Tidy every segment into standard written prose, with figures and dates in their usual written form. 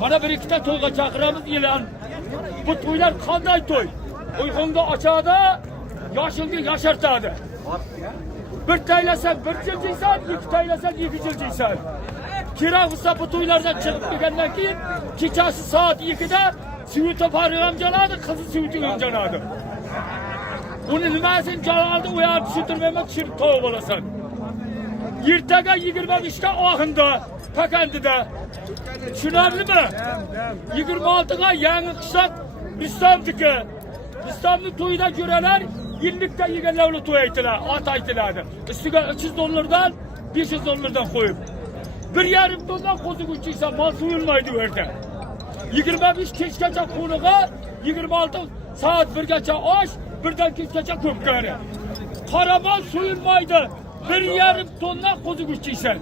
Bana bir ikide toyga çakıramız ilan. Bu toylar kanday toy. Uygunda açada, yaşıldı yaşartadı. Bir taylesen bir cilciysen, iki taylesen iki cilciysen. Kira kısa bu toylardan çıkıp gelmek ki, kiçası saat 2'de süvütü parıram canadı, kızı süvütü canadı. Onu nümasin canadı uyarıp sütürmemek için tavuk olasın. Yirtega 25'te ahında, Pakandida. Şunarlı mı? 26'ga yangi kışlak Rüstam'dıkı. Rüstam'ın toyda göreler, yıllıkta yegenlerle toy aytılar, at aytılardı. Üstüge 300 dolardan, 500 dolardan koyup. Bir yarım tondan kozu güçlüyse mal suyulmaydı öyle. 25 keşkeçe konuğa, 26 saat bir geçe aş, birden keşkeçe köpkari. Karamal suyulmaydı. Bir yarım tondan kozu güçlüyse.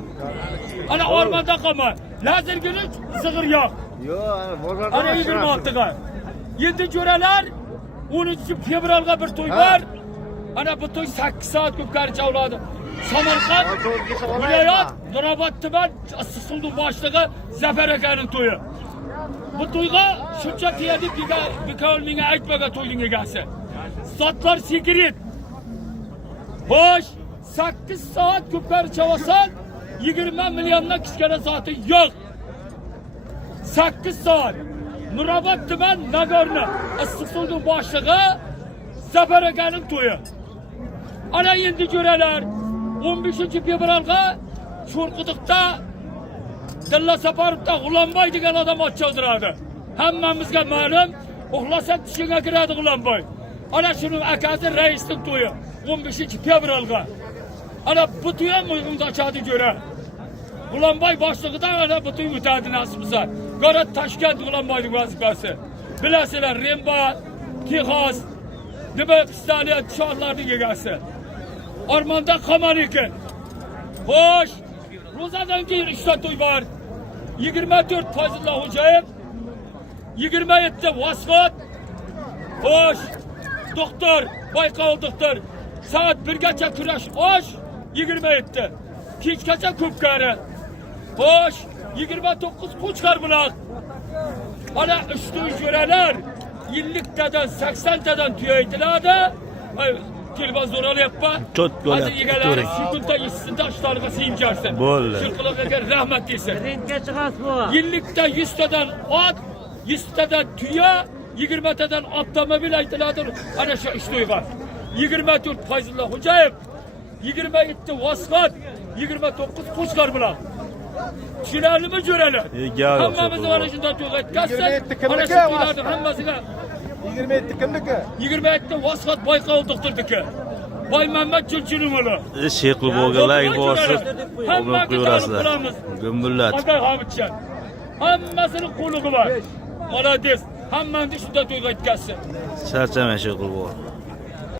Ana ormanda kalma. Lazer gülüç, zıgır yok. Ana 26'ga. Yedi göreler, 13 fevralga bir toy var. Ana bu toy 8 saat köpkari çavladı. Samarkand, vilayat, Nurabat Tıban, Asıldı başlığı Zafer Aka'nın toyu. Bu toyga şunca tiyadi bir kavulmine aytmaga toydun egası. Satlar sekret. Hoş, 8 saat köpkari çavasan, 20 milyondan kiskene saati yok. 8 saat. Nurabat Tıban, Nagorno, Asıldı başlığı Zafer Aka'nın toyu. Ana yendi göreler. 15. fevralga Şurqıdıqda Dilla Saparov'da G'ulambay degan adam ot cho'zdiradi. Hammamizga ma'lum, uxlasak tushiga kiradi G'ulambay. Ana shuning akasi raisning to'yi 15. fevralga. Ana bu to'y ham uyg'unga ochadi jo'ra. G'ulambay boshlig'idan ana bu to'y o'tadi nasib bo'lsa. Gara Toshkent G'ulambayning vazifasi. Bilasizlar, Remba, Texas, nima Staliya shohlarning egasi. Ormanda qaman ekan. Xo'sh, ro'zadan keyin 3 ta to'y bor. 24 Fazillo Xo'jayev, 27 Vasfot. Xo'sh, doktor, Bayqov doktor. Soat 1gacha kurash osh, 27. Kechgacha ko'pkari. Xo'sh, 29 Qo'chqar buloq. Ana 3 to'y jo'ralar. Yillikdadan 80 tadan to'y aytiladi. Kelbaz zo'ralyapti. Çok Hozir egalari sekundda yetsinda ishlarga siyimjarsin. Bo'ldi. Shirqilibga rahmat desin. Rentga chiqasiz bu. Yillikda 100 tadan ot, 100 tadan tuya, 20 tadan avtomobil aytiladi. Ana shu ish to'yga. 24 Fazillo Xo'jayev, 27 Vasfot, 29 Qo'chqar bilan. Tushunarlimi jo'ralar? Hammamiz mana shunday to'yga o'tkazsak, mana shu to'ylarni hammasiga 27 kimniki? 27 Vasfot Bayqov doktorniki. Baymamat Chulchulumulu. Shekli bo'lganlar borsiz. Umr qo'yasizlar. Gumbullat. Aka Hamidjon. Hammasini qo'lig'i bor. Молодец. Hammani shunday to'yga o'tkazsin. Charchamay shekli bo'l.